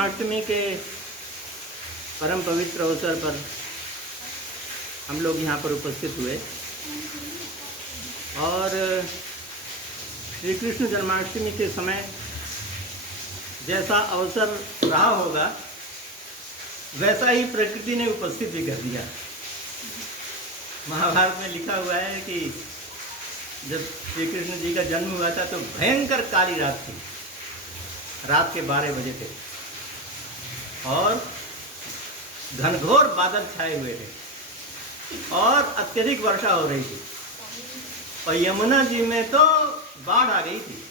जन्माष्टमी के परम पवित्र अवसर पर हम लोग यहाँ पर उपस्थित हुए और श्री कृष्ण जन्माष्टमी के समय जैसा अवसर रहा होगा वैसा ही प्रकृति ने उपस्थित भी कर दिया। महाभारत में लिखा हुआ है कि जब श्री कृष्ण जी का जन्म हुआ था तो भयंकर काली रात थी, रात के 12 बजे थे और घनघोर बादल छाए हुए थे और अत्यधिक वर्षा हो रही थी और यमुना जी में तो बाढ़ आ गई थी।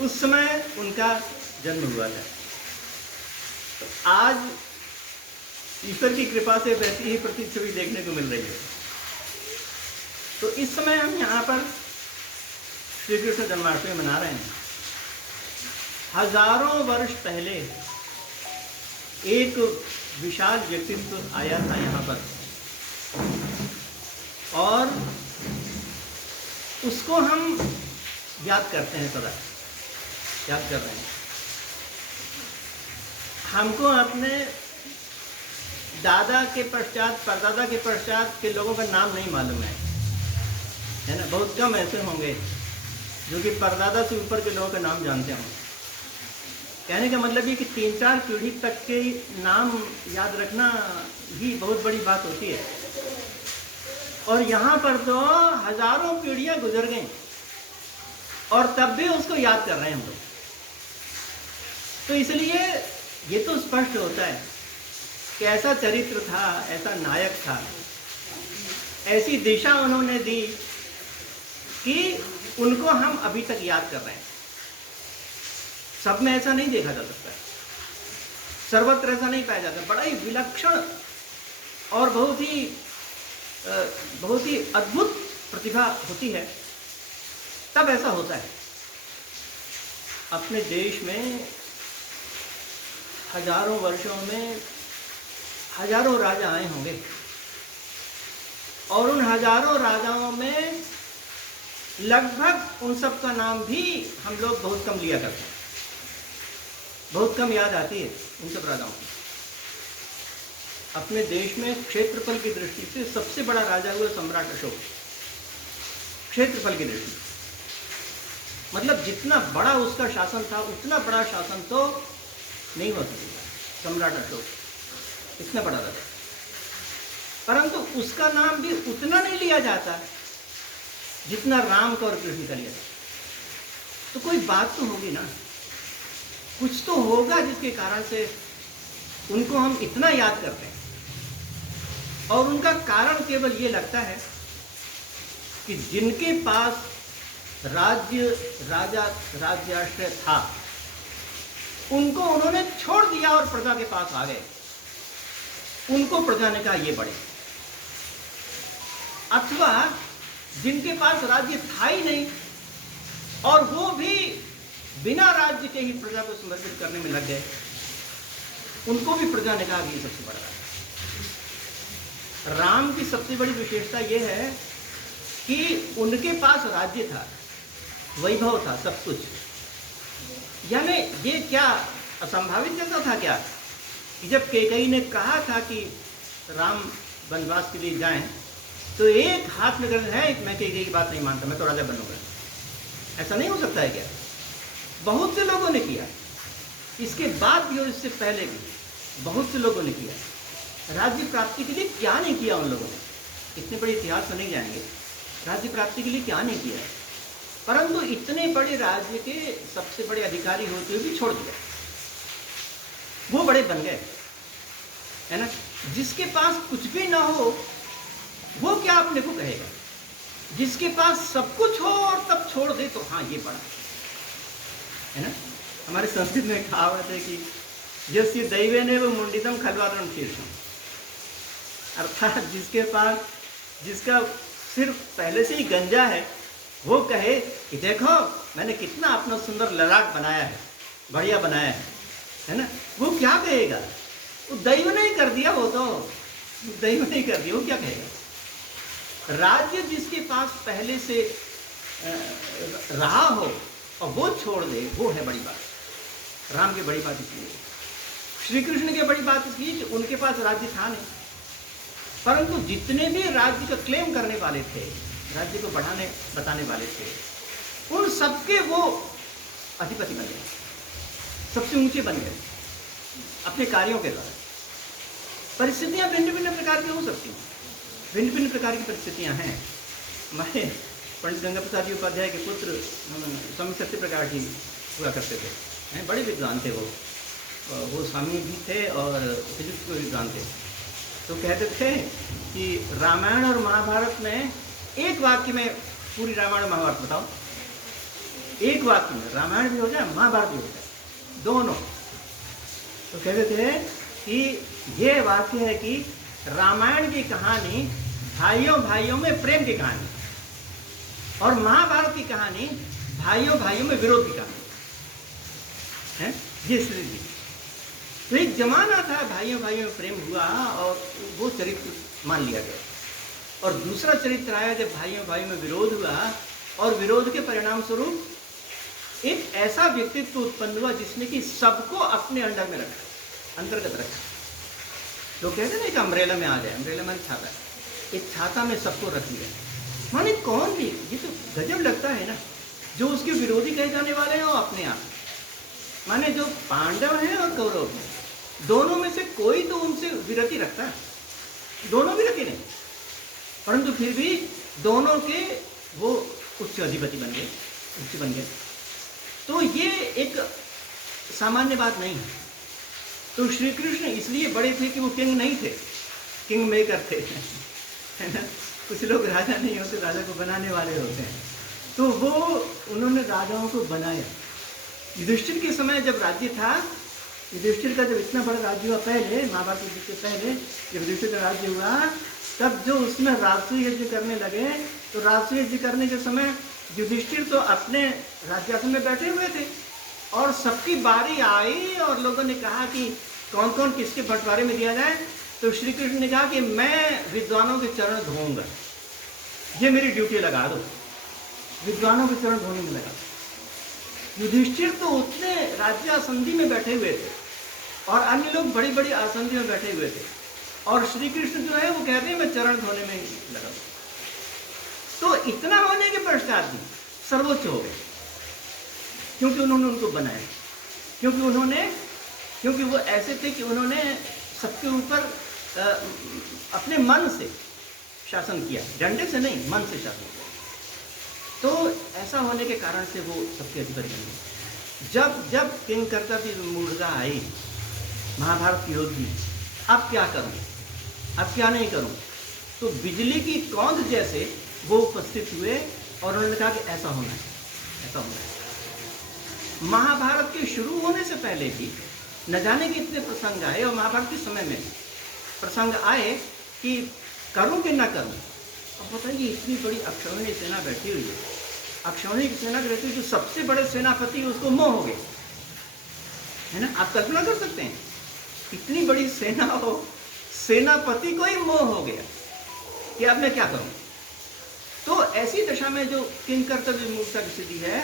उस समय उनका जन्म हुआ था। तो आज ईश्वर की कृपा से वैसी ही प्रतिच्छवि देखने को मिल रही है। तो इस समय हम यहाँ पर श्री कृष्ण जन्माष्टमी मना रहे हैं। हजारों वर्ष पहले एक विशाल व्यक्तित्व आया था यहाँ पर और उसको हम याद करते हैं, सदा याद कर रहे हैं। हमको अपने दादा के पश्चात, परदादा के पश्चात के लोगों का नाम नहीं मालूम है ना। बहुत कम ऐसे होंगे जो कि परदादा से ऊपर के लोगों का नाम जानते हों। कहने का मतलब ये कि 3-4 पीढ़ी तक के नाम याद रखना ही बहुत बड़ी बात होती है और यहाँ पर तो हजारों पीढ़ियाँ गुजर गई और तब भी उसको याद कर रहे हैं हम लोग। तो इसलिए ये तो स्पष्ट होता है कि ऐसा चरित्र था, ऐसा नायक था, ऐसी दिशा उन्होंने दी कि उनको हम अभी तक याद कर रहे हैं। सब में ऐसा नहीं देखा जा सकता है, सर्वत्र ऐसा नहीं पाया जाता। बड़ा ही विलक्षण और बहुत ही अद्भुत प्रतिभा होती है तब ऐसा होता है। अपने देश में हजारों वर्षों में हजारों राजा आए होंगे और उन हजारों राजाओं में लगभग उन सब का नाम भी हम लोग बहुत कम लिया करते हैं, बहुत कम याद आती है उन सब राजाओं की। अपने देश में क्षेत्रफल की दृष्टि से सबसे बड़ा राजा हुआ सम्राट अशोक। क्षेत्रफल की दृष्टि मतलब जितना बड़ा उसका शासन था उतना बड़ा शासन तो नहीं हो सकता। सम्राट अशोक इतना बड़ा राजा, परंतु उसका नाम भी उतना नहीं लिया जाता जितना राम का और कृष्ण का लिया जाता। तो कोई बात तो होगी ना, कुछ तो होगा जिसके कारण से उनको हम इतना याद करते हैं। और उनका कारण केवल ये लगता है कि जिनके पास राज्याश्रय था उनको उन्होंने छोड़ दिया और प्रजा के पास आ गए। उनको प्रजा ने कहा ये बड़े। अथवा जिनके पास राज्य था ही नहीं और वो भी बिना राज्य के ही प्रजा को समर्पित करने में लग गए, उनको भी प्रजा ने कहा कि ये सबसे बड़ा राज्य। राम की सबसे बड़ी विशेषता ये है कि उनके पास राज्य था, वैभव था, सब कुछ। यानी ये क्या असंभावित जैसा था क्या कि जब कैकेयी ने कहा था कि राम वनवास के लिए जाएं तो एक हाथ में कर है, मैं कैकेयी की बात नहीं मानता, मैं तो राजा बनूंगा। ऐसा नहीं हो सकता है क्या? बहुत से लोगों ने किया, इसके बाद भी और इससे पहले भी बहुत से लोगों ने किया। राज्य प्राप्ति के लिए क्या नहीं किया उन लोगों ने, इतने बड़े इतिहास में नहीं जाएंगे। राज्य प्राप्ति के लिए क्या नहीं किया, परंतु इतने बड़े राज्य के सबसे बड़े अधिकारी होते हुए भी छोड़ दिया। वो बड़े बन गए, है ना। जिसके पास कुछ भी ना हो वो क्या अपने को कहेगा, जिसके पास सब कुछ हो और तब छोड़ दे तो हाँ ये बड़ा है ना। हमारे संस्कृत में कहावत है कि यस्य दैवेनेव मुंडितम खल्वातरम शीर्षम, अर्थात जिसके पास, जिसका सिर्फ पहले से ही गंजा है, वो कहे कि देखो मैंने कितना अपना सुंदर ललाट बनाया है, बढ़िया बनाया है ना। वो क्या कहेगा? वो दैव नहीं कर दिया, वो तो दैव नहीं कर दिया, वो क्या कहेगा? राज्य जिसके पास पहले से रहा हो और वो छोड़ दे, वो है बड़ी बात। राम की बड़ी बात इसलिए, श्री कृष्ण की बड़ी बात इसलिए कि उनके पास राज्य था नहीं, परंतु जितने भी राज्य का क्लेम करने वाले थे, राज्य को बढ़ाने बताने वाले थे, उन सबके वो अधिपति बन गए, सबसे ऊंचे बन गए अपने कार्यों के द्वारा। परिस्थितियां भिन्न भिन्न प्रकार की हो सकती हैं, भिन्न भिन्न प्रकार की परिस्थितियां हैं। हमारे पंडित गंगा प्रसाद जी उपाध्याय के पुत्र स्वामी सत्य प्रकाश जी हुआ करते थे, बड़े विद्वान थे वो स्वामी भी थे और फिजिक्स के विद्वान थे। तो कहते थे कि रामायण और महाभारत में एक वाक्य में पूरी रामायण और महाभारत बताओ, एक वाक्य में रामायण भी हो जाए महाभारत भी हो जाए, दोनों। तो कहते थे कि ये वाक्य है कि रामायण की कहानी भाइयों भाइयों में प्रेम की कहानी, और महाभारत की कहानी भाइयों भाइयों में विरोध की कहानी है। ये श्री जी, तो एक जमाना था भाइयों भाइयों में प्रेम हुआ और वो चरित्र मान लिया गया, और दूसरा चरित्र आया जब भाइयों भाइयों में विरोध हुआ, और विरोध के परिणाम स्वरूप एक ऐसा व्यक्तित्व उत्पन्न हुआ जिसने कि सबको अपने अंडर में रखा, अंतर्गत रखा। लोग कहते हैं ना एक अम्ब्रेला में आ जाए, अम्ब्रेला में छाता, एक छाता में सबको रख लिया। माने कौन भी, ये तो गजब लगता है ना, जो उसके विरोधी कहे जाने वाले हैं वो अपने आप, माने जो पांडव हैं और कौरव हैं, दोनों में से कोई तो उनसे विरति रखता है, दोनों विरति नहीं, परंतु फिर भी दोनों के वो उच्च अधिपति बन गए, उच्च बन गए। तो ये एक सामान्य बात नहीं है। तो श्री कृष्ण इसलिए बड़े थे कि वो किंग नहीं थे, किंग मेकर थे, है ना। कुछ लोग राजा नहीं होते, राजा को बनाने वाले होते हैं। तो वो उन्होंने राजाओं को बनाया। युधिष्ठिर के समय जब राज्य था, युधिष्ठिर का जब इतना बड़ा राज्य हुआ, पहले महाभारत युद्ध से पहले जब युधिष्ठिर का राज्य हुआ, तब जो उसमें राजसूय यज्ञ करने लगे, तो राजसूय यज्ञ करने के समय युधिष्ठिर तो अपने राज्यासन में बैठे हुए थे, और सबकी बारी आई और लोगों ने कहा कि कौन कौन किसके बंटवारे में दिया जाए। तो श्री कृष्ण ने कहा कि मैं विद्वानों के चरण धोऊंगा, ये मेरी ड्यूटी लगा दो, विद्वानों के चरण धोने में लगा। युधिष्ठिर तो उतने राज्य आसंधि में बैठे हुए थे और अन्य लोग बड़ी बड़ी आसंधि में बैठे हुए थे, और श्री कृष्ण जो है वो कहते हैं मैं चरण धोने में लगा। तो इतना होने के पश्चात भी सर्वोच्च हो गए, क्योंकि उन्होंने उनको बनाया, क्योंकि वो ऐसे थे कि उन्होंने सबके ऊपर अपने मन से शासन किया, डंडे से नहीं, मन से शासन किया। तो ऐसा होने के कारण से वो सबके अधिपति बन गए। जब जब किंग कर्तव्य मूर्धा आई, महाभारत की युद्ध में, अब क्या करूं, अब क्या नहीं करूं, तो बिजली की कौंध जैसे वो उपस्थित हुए और उन्होंने कहा कि ऐसा होना है, ऐसा होना है। महाभारत के शुरू होने से पहले भी न जाने के इतने प्रसंग आए, और महाभारत के समय में प्रसंग आए कि करूं कि ना करूं। अब बताइए, इतनी बड़ी अक्षौहिणी सेना बैठी हुई है, अक्षौहिणी की सेना रहती है, जो सबसे बड़े सेनापति उसको मोह हो गए, है ना। आप कल्पना कर सकते हैं, इतनी बड़ी सेना हो, सेनापति को ही मोह हो गया कि अब मैं क्या करूं। तो ऐसी दशा में जो किंग कर्तव्य विमूढ़ता की स्थिति है,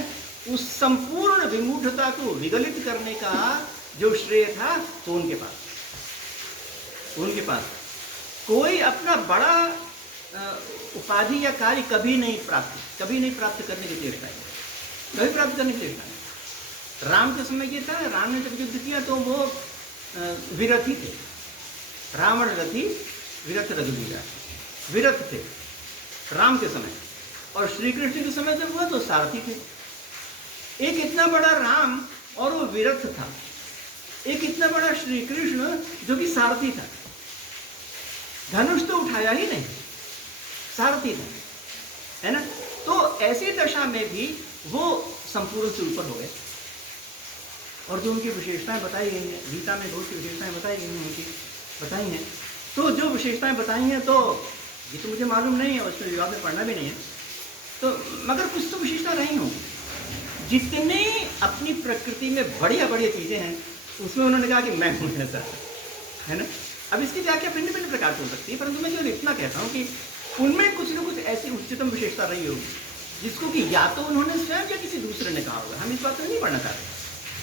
उस संपूर्ण विमूढ़ता को विगलित करने का जो श्रेय था तो उनके पास कोई अपना बड़ा उपाधि या कार्य कभी नहीं प्राप्त करने की चेष्टा है, कभी प्राप्त करने की चेष्टा नहीं। राम के समय ये था, राम ने जब युद्ध किया तो वो विरथी थे, रावण रथी विरथ रघुवीरा, विरथ थे राम के समय, और श्री कृष्ण के समय जब हुआ तो सारथी थे। एक इतना बड़ा राम और वो विरथ था, एक इतना बड़ा श्री कृष्ण जो कि सारथी था, धनुष तो उठाया ही नहीं, सारथी था, है ना। तो ऐसी दशा में भी वो संपूर्ण से ऊपर हो गए, और जो उनकी विशेषताएं बताई गई हैं, गीता में बहुत सी विशेषताएं बताई गई हैं, उनकी बताई हैं। तो जो विशेषताएं बताई हैं, तो ये तो मुझे मालूम नहीं है, उसमें विवाद में पढ़ना भी नहीं है, तो मगर कुछ तो विशेषता रही होंगी। जितने अपनी प्रकृति में बढ़िया बढ़िया चीज़ें हैं, उसमें उन्होंने कहा कि मैं हूँ ऐसा, है ना। अब इसकी व्याख्या भिन्न भिन्न प्रकार से हो सकती है, परंतु मैं केवल इतना कहता हूँ कि उनमें कुछ न कुछ ऐसी उच्चतम विशेषता रही होगी, जिसको कि या तो उन्होंने स्वयं या किसी दूसरे ने कहा होगा। हम इस बात में नहीं पढ़ना चाहते,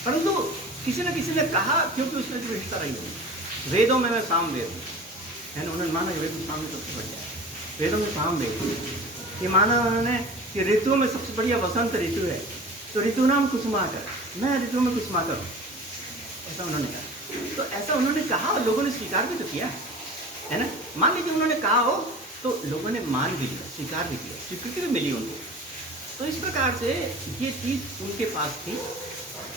परंतु किसी न किसी ने कहा, क्योंकि उसमें जो हिस्सा रही होगी, वेदों में मैं साम वेद हूँ, है ना, उन्होंने माना वेद में साम सबसे बढ़िया है, वेदों में साम वेद। ये माना उन्होंने कि ऋतुओं में सबसे बढ़िया वसंत ऋतु है, तो ऋतु नाम कुसुमाकर, मैं ऋतु में कुसुमाकर हूँ, ऐसा उन्होंने कहा। तो ऐसा उन्होंने कहा और लोगों ने स्वीकार भी तो किया है ना। मान लीजिए उन्होंने कहा हो तो लोगों ने मान भी लिया, स्वीकार भी किया, स्वीकृति भी मिली उनको। तो इस प्रकार से ये चीज़ उनके पास थी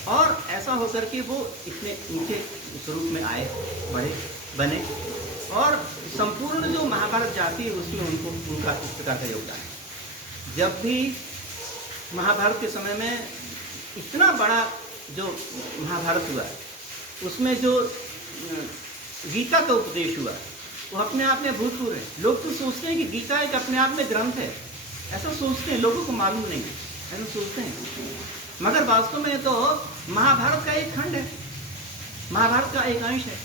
और ऐसा होकर के वो इतने ऊंचे स्वरूप में आए, बड़े बने और संपूर्ण जो महाभारत जाति है उसमें उनको उनका इस प्रकार का योगदान है। जब भी महाभारत के समय में इतना बड़ा जो महाभारत हुआ उसमें जो गीता का उपदेश हुआ वो अपने आप में अभूतपूर्व है। लोग तो सोचते हैं कि गीता एक अपने आप में ग्रंथ है, ऐसा सोचते हैं, लोगों को मालूम नहीं है, ऐसा सोचते हैं। मगर वास्तव में तो महाभारत का एक खंड है, महाभारत का एक अंश है।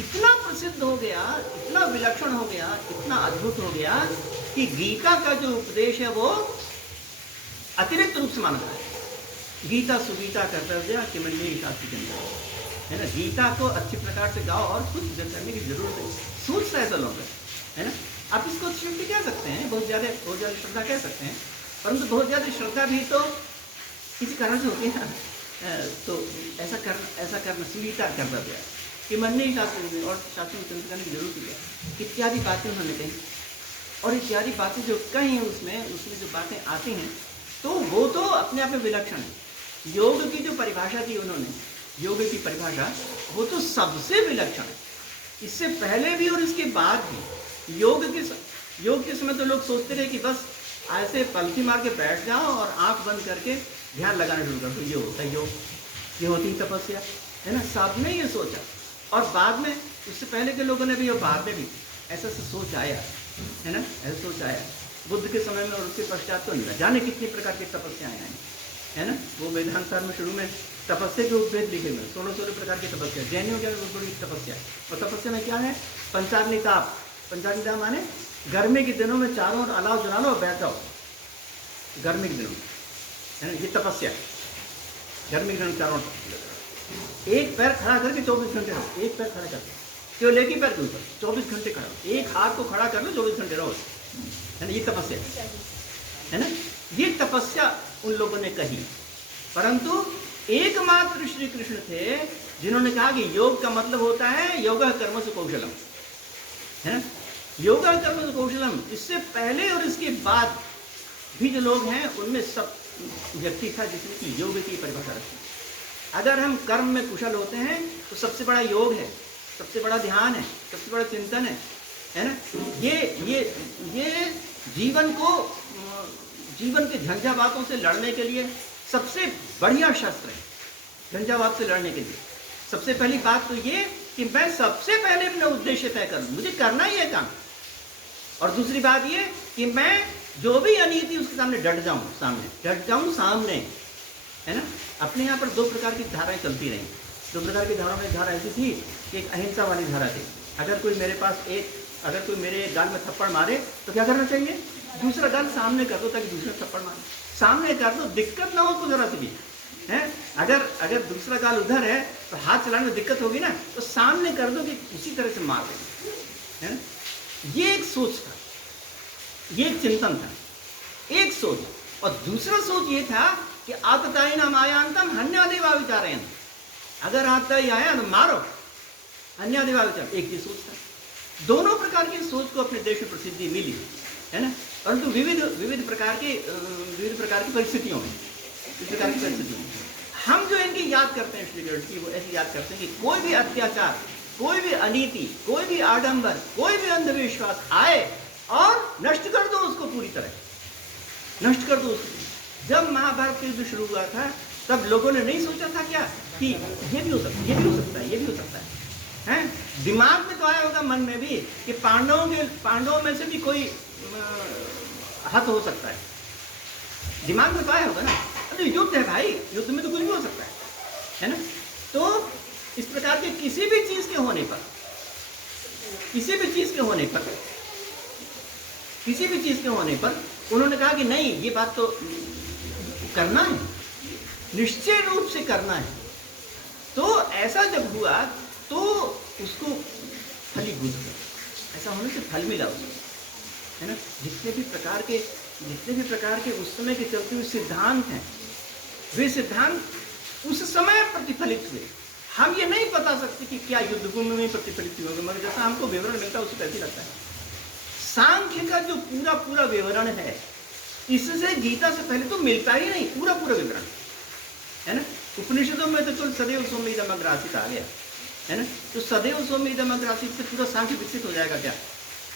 इतना प्रसिद्ध हो गया, इतना विलक्षण हो गया, इतना अद्भुत हो गया कि गीता का जो उपदेश है वो अतिरिक्त रूप से माना जाता है। गीता सुगीता कर्तव्य किमंडली शास्त्री के अंदर है ना, गीता को अच्छी प्रकार से गाओ और कुछ करने की जरूरत है। सोचता है ऐसा लोग है ना। आप इसको श्रद्धा कह सकते हैं, बहुत ज़्यादा श्रद्धा कह सकते हैं, परंतु बहुत ज़्यादा श्रद्धा भी तो किसी कारण से होती है ना। तो ऐसा करना सुगीता कर्तव्य कि मन नहीं शास्त्र और शास्त्र में चिंतन करने की जरूरत है, इत्यादि बातें उन्होंने कही। और इत्यादि बातें जो कही हैं उसमें जो बातें आती हैं तो वो तो अपने आप में विलक्षण है। योग की जो परिभाषा दी उन्होंने, योग की परिभाषा वो तो सबसे विलक्षण है। इससे पहले भी और इसके बाद भी योग के समय तो लोग सोचते रहे कि बस ऐसे पलकी मार के बैठ जाओ और आंख बंद करके ध्यान लगाना शुरू कर दो, ये होता है योग, ये होती तपस्या, है ना। सबने ये सोचा और बाद में उससे पहले के लोगों ने भी और बाद में भी ऐसा सोच आया, है ना, ऐसा सोच आया। बुद्ध के समय में और उसके पश्चात तो न जाने कितनी प्रकार की तपस्याएं आई, है ना। वो वेदांत सार में शुरू में तपस्या के उपभेद लिखे हुए 16 प्रकार की तपस्या, जैनियों के बहुत बड़ी तपस्या। और तपस्या में क्या है, पंचाग्निताप, पंचाग्निताप माने गर्मी के दिनों में चारों ओर अलाव जला लो और बैठ जाओ, गर्मी के दिनों में, है ना, ये तपस्या। गर्मी के दिनों चारों ओर एक पैर खड़ा करके 24 घंटे रहो, एक पैर खड़ा करके केवल एक ही पैर के ऊपर 24 घंटे खड़ा, एक हाथ को खड़ा कर लो 24 घंटे रहो, है ना, ये तपस्या है ना। ये तपस्या उन लोगों ने कही, परंतु एकमात्र श्री कृष्ण थे जिन्होंने कहा कि योग का मतलब होता है योगा कर्म से कौशलम, है ना, योगा कर्म से कौशलम। इससे पहले और इसके बाद भी जो लोग हैं उनमें सब व्यक्ति था जिसने कि योग की परिभाषा रखी। अगर हम कर्म में कुशल होते हैं तो सबसे बड़ा योग है, सबसे बड़ा ध्यान है, सबसे बड़ा चिंतन है ना। ये जीवन के झंझावातों से लड़ने के लिए सबसे बढ़िया शस्त्र है। झंझावात से लड़ने के लिए सबसे पहली बात तो ये कि मैं सबसे पहले अपना उद्देश्य तय करूं, मुझे करना ही है काम। और दूसरी बात ये कि मैं जो भी अनीति उसके सामने डट जाऊं सामने, है ना। अपने यहाँ पर दो प्रकार की धाराएं चलती रहीं। दो प्रकार की धाराओं में धारा ऐसी थी कि एक अहिंसा वाली धारा थी। अगर कोई मेरे गाल में थप्पड़ मारे तो क्या करना चाहिए, दूसरा गाल सामने कर दो ताकि दूसरा थप्पड़ मारे, सामने कर दो, दिक्कत ना हो तो जरा सी भी, है। अगर दूसरा गाल उधर है तो हाथ चलाने में दिक्कत होगी ना, तो सामने कर दो कि उसी तरह से मार देंगे, है ना। ये एक सोच था, ये एक चिंतन था, एक सोच। और दूसरा सोच ये था कि आतताई नाम आयांतम हन्यादेवा विचारें, अगर आतताई आया तो मारो, अन्यादेवा विचार, एक ये सोच था। दोनों प्रकार की सोच को अपने देश में प्रसिद्धि मिली, है ना, परंतु विविध प्रकार की परिस्थितियों में, हम जो इनकी याद करते हैं श्री कृष्ण की, वो ऐसी याद करते हैं कि कोई भी अत्याचार, कोई भी अनीति, कोई भी आडंबर, कोई भी अंधविश्वास आए और नष्ट कर दो उसको, पूरी तरह नष्ट कर दो उसको। जब महाभारत का युद्ध शुरू हुआ था तब लोगों ने नहीं सोचा था क्या कि ये भी हो सकता है, ये भी हो सकता है, ये भी हो सकता है, हैं। दिमाग में तो आया होगा मन में भी कि पांडवों में से भी कोई हत हो सकता है, दिमाग में तो आया होगा ना। अरे युद्ध है भाई, युद्ध में तो कुछ भी हो सकता है ना। तो इस प्रकार के किसी भी चीज के होने पर उन्होंने कहा कि नहीं, ये बात तो करना है, निश्चय रूप से करना है, तो ऐसा जब हुआ तो उसको फलीभूत हुआ, ऐसा होने से फल मिला उसको, है ना। जितने भी प्रकार के उस समय के चलते हुए सिद्धांत हैं, वे सिद्धांत उस समय प्रतिफलित हुए। हम ये नहीं बता सकते कि क्या युद्ध भूमि में प्रतिफलित हुए, मगर जैसा हमको विवरण मिलता है उससे कैसे लगता है। सांख्य का जो पूरा पूरा विवरण है, इससे गीता से पहले तो मिलता ही नहीं, पूरा पूरा विवरण, है ना। उपनिषदों में तो चल सदैव सौम्येदम अग्रे आसीत् आ गया, है ना। तो सदैव सौम्येदम अग्रे आसीत् से पूरा सांख्य विकसित हो जाएगा क्या?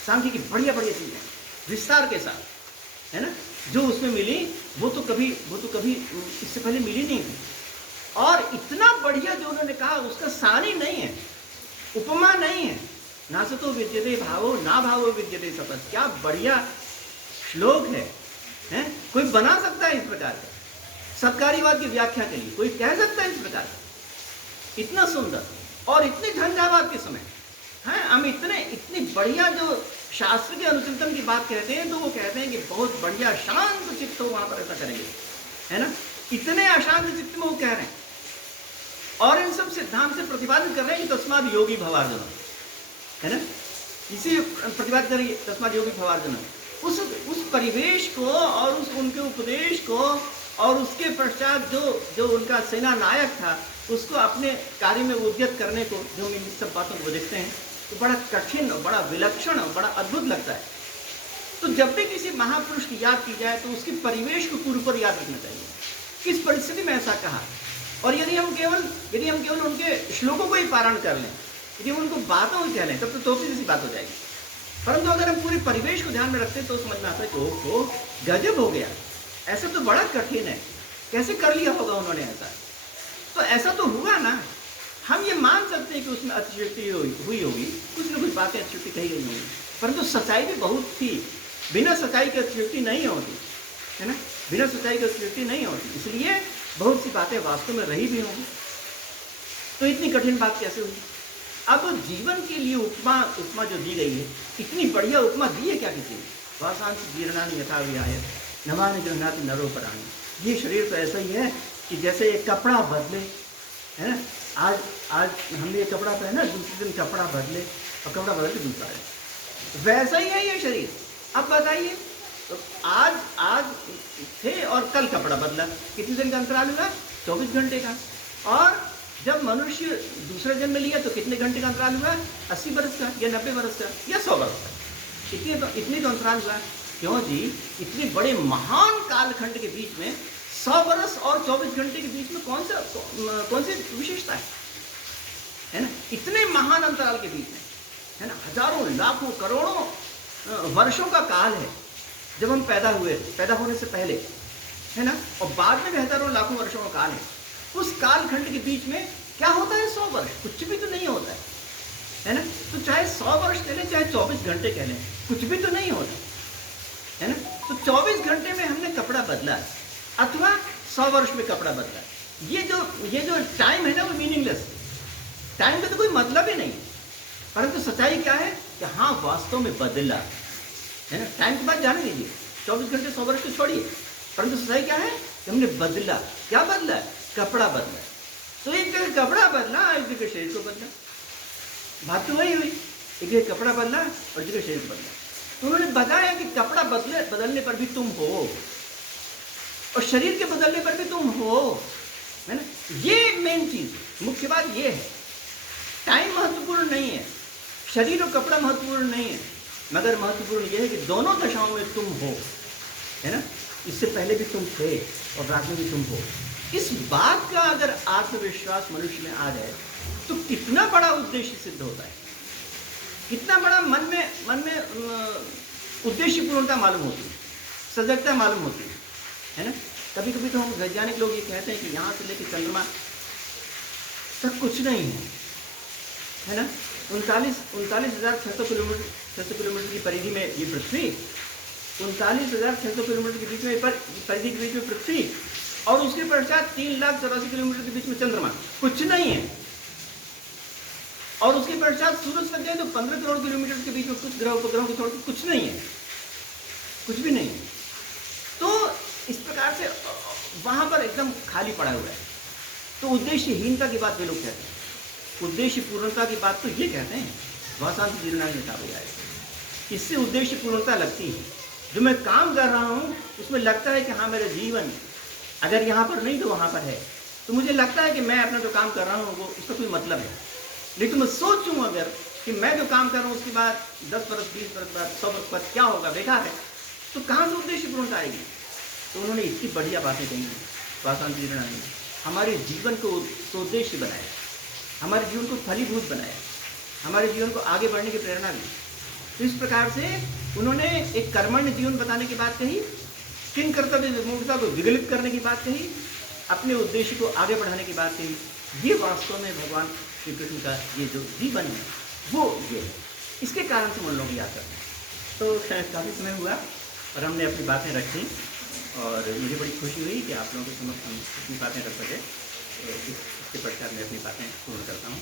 सांख्य की बढ़िया बढ़िया चीजें विस्तार के साथ, है ना, जो उसमें मिली वो तो कभी इससे पहले मिली नहीं थी। और इतना बढ़िया जो उन्होंने कहा, उसका सानी नहीं है, उपमा नहीं है। ना से तो विद्यते भावो ना भावो विद्यते सतत, क्या बढ़िया श्लोक है, हैं? कोई बना सकता है इस प्रकार का सत्कारीवाद की व्याख्या के लिए, कोई कह सकता है इस प्रकार का? इतना सुंदर और इतने झंझावात के समय, हैं, हम इतनी बढ़िया जो शास्त्र के अनुचिंतन की बात कहते हैं, तो वो कहते हैं कि बहुत बढ़िया शांत चित्त हो, वहां पर ऐसा करेंगे, है ना। इतने अशांत चित्त में वो कह रहे हैं और इन सब सिद्धांत से प्रतिपादन कर रहे हैं कि तस्माद योगी भवार्जुन, है ना। इसी प्रतिपादन करेंगे तस्माद योगी भवार्जुन। उस परिवेश को और उनके उपदेश को और उसके पश्चात जो उनका सेना नायक था, उसको अपने कार्य में उद्यत करने को, जो हम इन सब बातों को देखते हैं, तो बड़ा कठिन और बड़ा विलक्षण और बड़ा अद्भुत लगता है। तो जब भी किसी महापुरुष की याद की जाए तो उसके परिवेश को पूर्व पर याद रखना चाहिए, किस परिस्थिति में ऐसा कहा। और यदि हम केवल उनके श्लोकों को ही पारायण कर लें, यदि उनको बातों को कह लें, तब तो टोपी जैसी बात हो जाएगी। परंतु अगर हम पूरे परिवेश को ध्यान में रखते हैं तो समझ में आता है कि ओहो गजब हो गया, ऐसा तो बड़ा कठिन है, कैसे कर लिया होगा उन्होंने ऐसा। तो ऐसा तो हुआ ना, हम ये मान सकते हैं कि उसमें अतिशयोक्ति हुई होगी, कुछ न कुछ बातें अतिशयोक्ति कही गई होंगी, परंतु सच्चाई भी बहुत थी। बिना सच्चाई की अतिशयोक्ति नहीं होती, है ना, बिना सच्चाई की अतिशयोक्ति नहीं होती, इसलिए बहुत सी बातें वास्तव में रही भी होंगी। तो इतनी कठिन बात कैसे हुई? अब जीवन के लिए उपमा जो दी गई है, इतनी बढ़िया उपमा दी है क्या किसी ने? वासांश जीर्णानि यथा विहाय नवानि गृह्णाति नरोपराणि। ये शरीर तो ऐसा ही है कि जैसे एक कपड़ा बदले, है ना, आज हमने ये कपड़ा पहना, दूसरे दिन कपड़ा बदले और कपड़ा बदल के दूसरा है, वैसा ही है ये शरीर। अब बताइए, तो आज थे और कल कपड़ा बदला, कितने दिन का अंतराल हुआ? 24 घंटे का। और जब मनुष्य दूसरा जन्म लिया तो कितने घंटे का अंतराल हुआ? 80 वर्ष का या 90 वर्ष का या 100 वर्ष का, इतनी तो अंतराल हुआ। क्यों जी? इतने बड़े महान कालखंड के बीच में 100 वर्ष और 24 घंटे के बीच में कौन सी विशेषता है ना? इतने महान अंतराल के बीच में, है ना, हजारों लाखों करोड़ों वर्षों का काल है। जब हम पैदा होने से पहले, है ना, और बाद में भी हजारों लाखों वर्षों का काल है। उस कालखंड के बीच में क्या होता है? 100 वर्ष, कुछ भी तो नहीं होता है ना। तो चाहे 100 वर्ष कह लें, चाहे 24 घंटे कह लें, कुछ भी तो नहीं होता है ना। तो 24 घंटे में हमने कपड़ा बदला अथवा 100 वर्ष में कपड़ा बदला, ये जो टाइम है ना, वो मीनिंगलेस टाइम का तो कोई मतलब ही नहीं। परंतु सच्चाई क्या है कि हाँ, वास्तव में बदला, है ना। टाइम की बात जाने दीजिए, 24 घंटे 100 वर्ष को छोड़िए, परंतु सच्चाई क्या है कि हमने बदला। क्या बदला? कपड़ा बदला। तो एक जगह कपड़ा बदला, एक जगह शरीर को बदला। बात तो वही हुई, एक जगह कपड़ा बदला और जगह शरीर को बदला। तो उन्होंने बताया कि कपड़ा बदलने पर भी तुम हो और शरीर के बदलने पर भी तुम हो, है ना। ये मेन चीज, मुख्य बात ये है। टाइम महत्वपूर्ण नहीं है, शरीर और कपड़ा महत्वपूर्ण नहीं है, मगर महत्वपूर्ण यह है कि दोनों दशाओं में तुम हो, है ना। इससे पहले भी तुम थे और बाद में भी तुम हो। इस बात का अगर आत्मविश्वास मनुष्य में आ जाए तो कितना बड़ा उद्देश्य सिद्ध होता है, कितना बड़ा मन में उद्देश्य पूर्णता मालूम होती है, सजगता मालूम होती है ना। कभी कभी तो हम वैज्ञानिक लोग ये कहते हैं कि यहाँ से लेकर चंद्रमा तक कुछ नहीं है ना। 39,600 किलोमीटर की परिधि में ये पृथ्वी, 39,600 किलोमीटर के बीच में परिधि के बीच में पृथ्वी, और उसके पश्चात 3,84,000 किलोमीटर के बीच में चंद्रमा, कुछ नहीं है। और उसके पश्चात सूरज तक गए तो 15 करोड़ किलोमीटर के बीच में कुछ ग्रह उपग्रहों को छोड़ के कुछ नहीं है, कुछ भी नहीं है। तो इस प्रकार से वहां पर एकदम खाली पड़ा हुआ है। तो उद्देश्यहीनता की बात वे लोग कहते हैं। उद्देश्य पूर्णता की बात तो ये कहते हैं, वासंत जीर्णानि यथा वैयायसः। इससे उद्देश्य पूर्णता लगती है। जो मैं काम कर रहा हूँ उसमें लगता है कि हाँ मेरा जीवन अगर यहाँ पर नहीं तो वहाँ पर है, तो मुझे लगता है कि मैं अपना जो काम कर रहा हूँ वो उसका कोई मतलब है। नहीं तो मैं सोचूँ अगर कि मैं जो काम कर रहा हूँ उसके बाद 10 वर्ष 20 वर्ष बाद 100 वर्ष बाद क्या होगा, बेकार है, तो कहाँ से उद्देश्य पूर्णता आएगी। तो उन्होंने इतनी बढ़िया बातें कही हैं वासंत जीर्णानि, हमारे जीवन को उद्देश्य बनाया, हमारे जीवन को फलीभूत बनाया, हमारे जीवन को आगे बढ़ने की प्रेरणा दी। तो इस प्रकार से उन्होंने एक कर्मण्य जीवन बताने की बात कही, किन कर्तव्य विमूढ़ता को विगलित करने की बात कही, अपने उद्देश्य को आगे बढ़ाने की बात कही। ये वास्तव में भगवान श्री कृष्ण का ये जो जीवन है वो ये है। इसके कारण से उन लोग याद करते हैं। तो काफ़ी समय हुआ और हमने अपनी बातें रखी और मुझे बड़ी खुशी हुई कि आप लोगों के समक्ष हम अपनी बातें रख सके। इसके पश्चात मैं अपनी बातें पूर्ण करता हूँ।